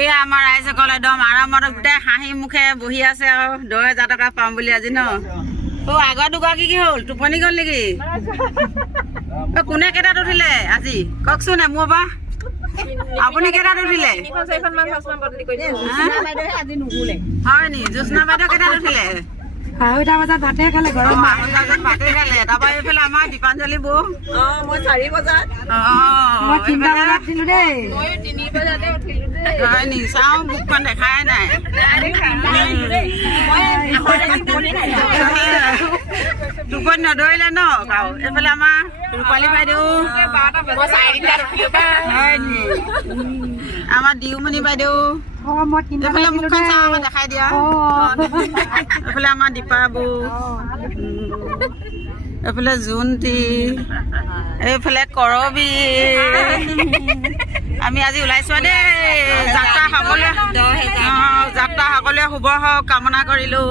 এয়া আমাৰ ৰাইজসকলে একদম আৰামত গোটেই হাঁহি মুখে বহি আছে আৰু 10,000 টকা পাম বুলি আজি ন। আগৰ দুগৰাকী কি হ'ল, টোপনি গ'ল নেকি? কোনে কেইটাত উঠিলে আজি কওকচোন মোৰ পৰা। আপুনি কেইটাত উঠিলে? হয় নি? জ্যোৎস্না বাইদেউ কেইটাত উঠিলে? 2:30 বজাত ভাতে খালে ঘৰত। ভাতে খালে। তাৰপৰা এইফালে আমাৰ দীপাঞ্জলি বৌ মই 4 বজাত। মই 3টা বজাত উঠিলো দেই। হয় নি? চাওঁ বুকখন দেখাই নাই। টোপনি নধৰিলে ন কাৰো? এইফালে আমাৰ ৰূপালী বাইদেউ হয় নি? আমাৰ দিউমণি বাইদেউ এইফালে মুখখন চাওঁ দেখাই দিয়া। এইফালে আমাৰ দীপা বৌ, এইফালে জোনটি, এইফালে কৰবী। আমি আজি ওলাইছো দেই। যাত্ৰা সকলোৱে শুভ হওক কামনা কৰিলো।